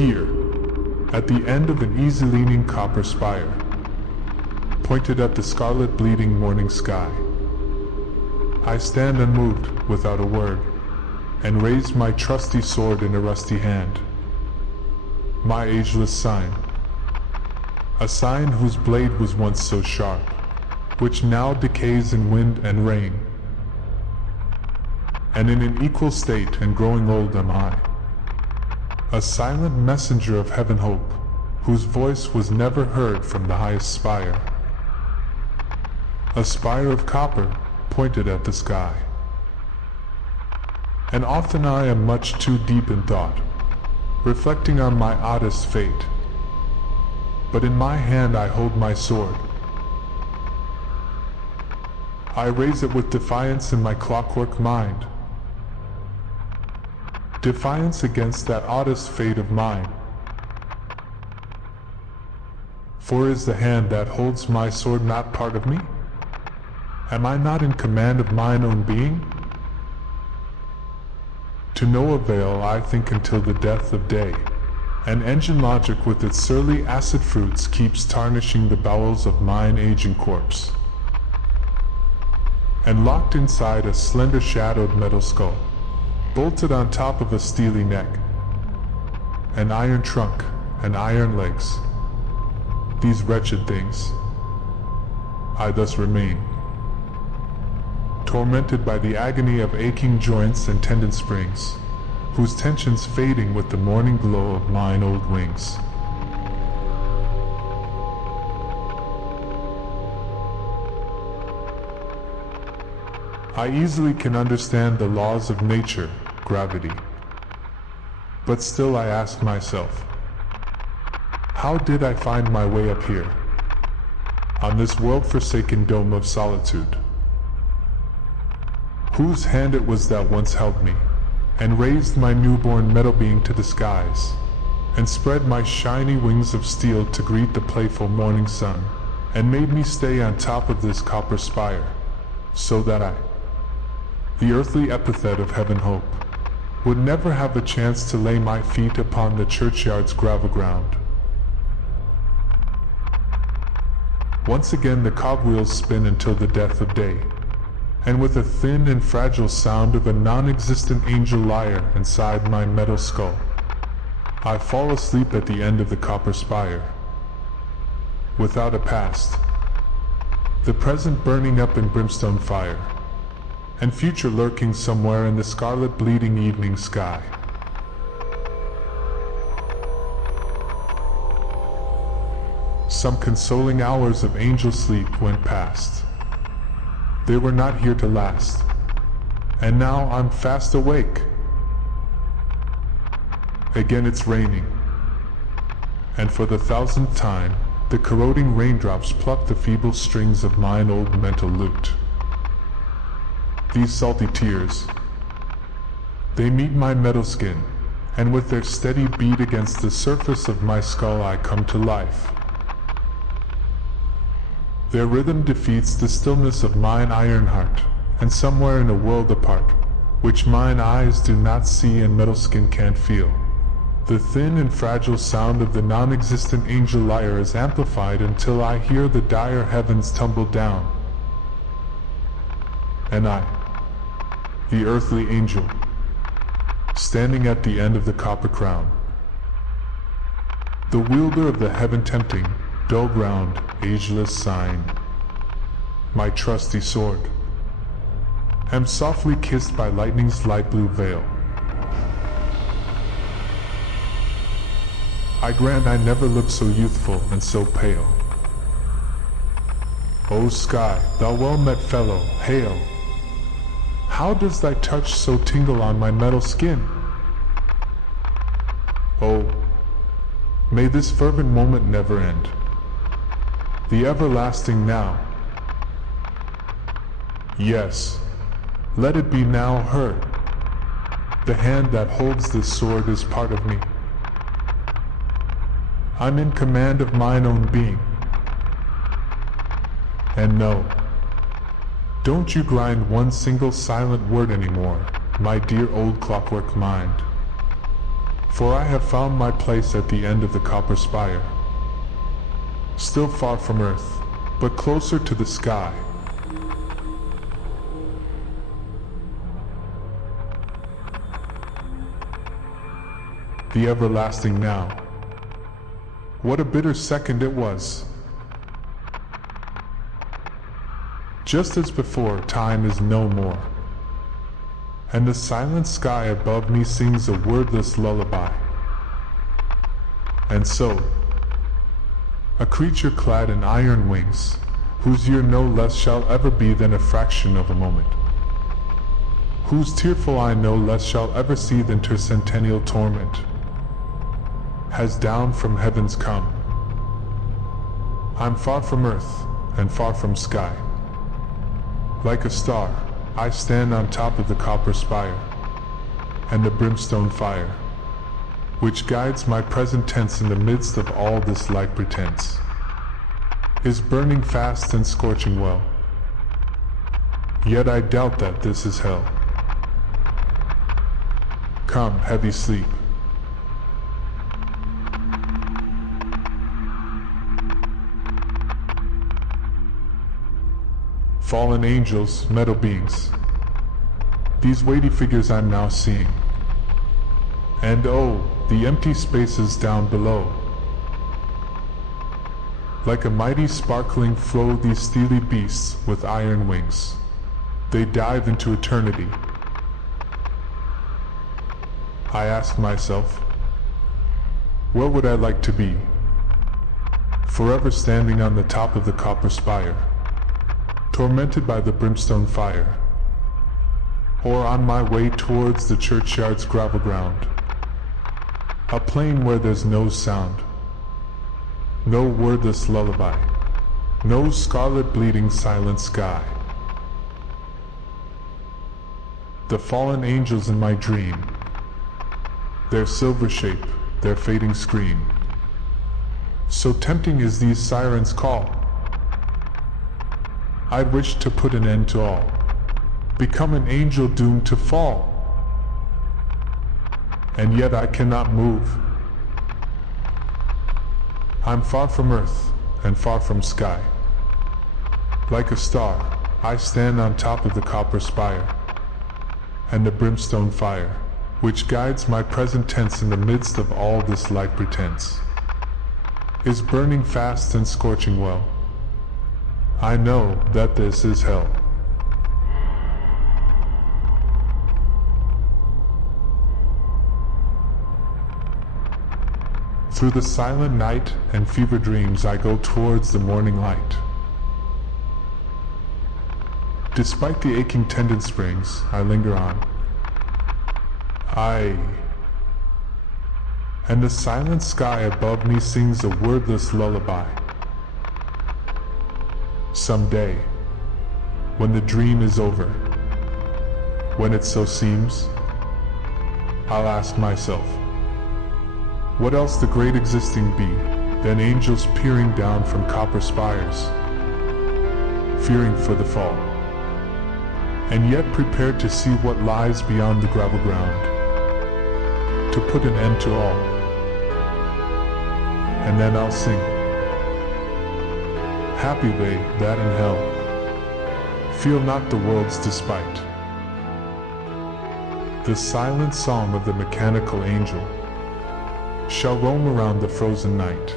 Here, at the end of an easy-leaning copper spire, pointed at the scarlet bleeding morning sky, I stand unmoved, without a word, and raise my trusty sword in a rusty hand. My ageless sign, a sign whose blade was once so sharp, which now decays in wind and rain. And in an equal state and growing old am I, a silent messenger of heaven hope, whose voice was never heard from the highest spire. A spire of copper pointed at the sky. And often I am much too deep in thought, reflecting on my oddest fate. But in my hand I hold my sword. I raise it with defiance in my clockwork mind. Defiance against that oddest fate of mine. For is the hand that holds my sword not part of me? Am I not in command of mine own being? To no avail I think until the death of day, and engine logic with its surly acid fruits keeps tarnishing the bowels of mine aging corpse. And locked inside a slender shadowed metal skull, bolted on top of a steely neck, an iron trunk and iron legs, these wretched things, I thus remain, tormented by the agony of aching joints and tendon springs, whose tensions fading with the morning glow of mine old wings. I easily can understand the laws of nature, gravity. But still I ask myself, how did I find my way up here, on this world-forsaken dome of solitude? Whose hand it was that once held me, and raised my newborn metal being to the skies, and spread my shiny wings of steel to greet the playful morning sun, and made me stay on top of this copper spire, so that I, the earthly epithet of heaven hope, would never have a chance to lay my feet upon the churchyard's gravel ground. Once again the cogwheels spin until the death of day, and with a thin and fragile sound of a non-existent angel lyre inside my metal skull, I fall asleep at the end of the copper spire, without a past, the present burning up in brimstone fire, and future lurking somewhere in the scarlet bleeding evening sky. Some consoling hours of angel sleep went past. They were not here to last, and now I'm fast awake. Again it's raining, and for the 1,000th time, the corroding raindrops pluck the feeble strings of mine old mental lute. These salty tears, they meet my metal skin, and with their steady beat against the surface of my skull I come to life. Their rhythm defeats the stillness of mine iron heart, and somewhere in a world apart, which mine eyes do not see and metal skin can't feel, the thin and fragile sound of the non-existent angel lyre is amplified until I hear the dire heavens tumble down. And I, the earthly angel, standing at the end of the copper crown, the wielder of the heaven-tempting, dull-ground, ageless sign, my trusty sword, am softly kissed by lightning's light blue veil. I grant I never looked so youthful and so pale. O sky, thou well-met fellow, hail! How does thy touch so tingle on my metal skin? Oh, may this fervent moment never end. The everlasting now. Yes, let it be now heard. The hand that holds this sword is part of me. I'm in command of mine own being. And no, don't you grind one single silent word anymore, my dear old clockwork mind. For I have found my place at the end of the copper spire, still far from earth, but closer to the sky. The everlasting now. What a bitter second it was. Just as before, time is no more, and the silent sky above me sings a wordless lullaby. And so, a creature clad in iron wings, whose year no less shall ever be than a fraction of a moment, whose tearful eye no less shall ever see than tercentennial torment, has down from heavens come. I'm far from earth and far from sky. Like a star, I stand on top of the copper spire, and the brimstone fire, which guides my present tense in the midst of all this light pretense, is burning fast and scorching well. Yet I doubt that this is hell. Come, heavy sleep. Fallen angels, metal beings, these weighty figures I'm now seeing. And oh, the empty spaces down below. Like a mighty sparkling flow, these steely beasts with iron wings, they dive into eternity. I ask myself, where would I like to be? Forever standing on the top of the copper spire, tormented by the brimstone fire, or on my way towards the churchyard's gravel ground, a plain where there's no sound, no wordless lullaby, no scarlet bleeding silent sky. The fallen angels in my dream, their silver shape, their fading scream, so tempting is these sirens' call. I'd wish to put an end to all, become an angel doomed to fall. And yet I cannot move. I'm far from earth and far from sky. Like a star, I stand on top of the copper spire, and the brimstone fire, which guides my present tense in the midst of all this light pretense, is burning fast and scorching well. I know that this is hell. Through the silent night and fever dreams I go towards the morning light. Despite the aching tendon springs, I linger on. And the silent sky above me sings a wordless lullaby. Someday, when the dream is over, when it so seems, I'll ask myself, what else the great existing be than angels peering down from copper spires, fearing for the fall, and yet prepared to see what lies beyond the gravel ground, to put an end to all. And then I'll sing, happy they that in hell feel not the world's despite. The silent song of the mechanical angel shall roam around the frozen night.